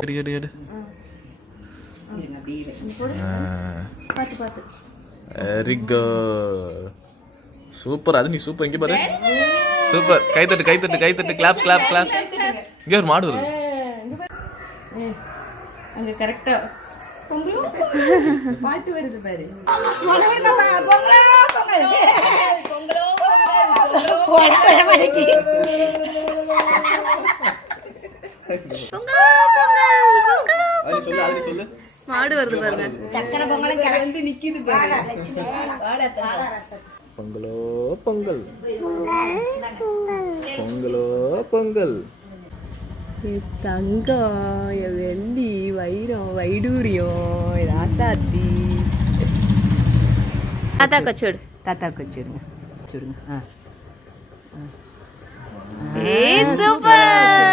எடு very good super. அது நீ சூப்பர். இங்கே பாரு சூப்பர். கைத்தட்டு கிளாப் கிளாப் கிளாப். இங்கே ஒரு மாடு வருது அங்க கரெக்டா பாட்டு வருது பாரு. சொல்லு. மாடு வருது பாருங்க. சக்கரை பொங்கலும் கிளம்பி நிக்குது பாரு. பொங்கலோ பொங்கல் பொங்கலோ பொங்கல். தங்கம், வெள்ளி, வைரம், வைடூரியம், ராசாத்தி. தாத்தா கச்சோடு. தாத்தா வச்சிருங்க. சூப்பர்.